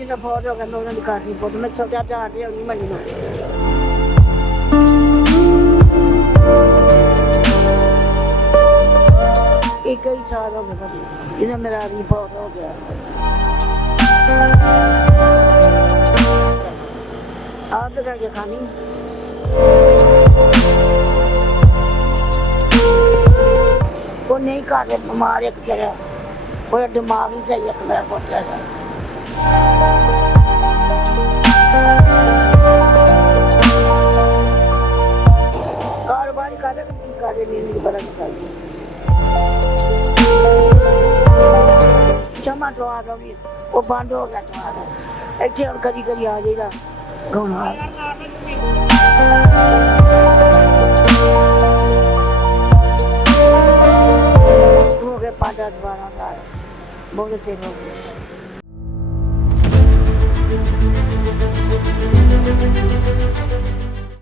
ਜਿਹਦਾ ਫੌਜ ਹੋ ਗਿਆ ਮੈਂ ਉਹਨਾਂ ਦੀ ਕਰਨੀ ਪੁੱਤ ਮੈਂ ਸੋਚਿਆ ਚਾਹ ਦੇ ਨਹੀਂ ਮੰਨੀ ਨਾ ਇੱਕ ਹੀ ਸਾਲ ਹੋ ਗਿਆ ਇਹਦਾ ਮੇਰਾ ਆਦਮੀ ਫੌਜ ਹੋ ਗਿਆ ਆਪ ਦਾ ਕੇ ਖਾਣੀ ਉਹ ਨਹੀਂ ਕਰ ਰਿਹਾ ਬਿਮਾਰ ਇੱਕ ਜਰਾ ਉਹਦਾ ਦਿਮਾਗ ਨਹੀਂ ਸਹੀ ਇੱਕ ਮੇਰਾ ਪੁੱਤ ਹੈ ਕਾਰੋਬਾਰ ਕਰ ਰਿਹਾ ਕੀ ਕਰ ਰਿਹਾ ਨਹੀਂ ਪਤਾ ਨਹੀਂ ਚੱਲਦਾ ਜਮਾ ਤੋਂ ਆ ਗਈ ਉਹ ਬੰਦ ਹੋ ਗਿਆ ਤੁਹਾਡਾ ਇੱਥੇ ਹੁਣ ਕਦੀ ਕਦੀ ਆ ਜਾਈਦਾ ਗਾਉਣਾ ਹੋ ਗਏ 5-12 ਸਾਲ ਬਹੁਤ ਚਿਰ ਹੋ ਗਿਆ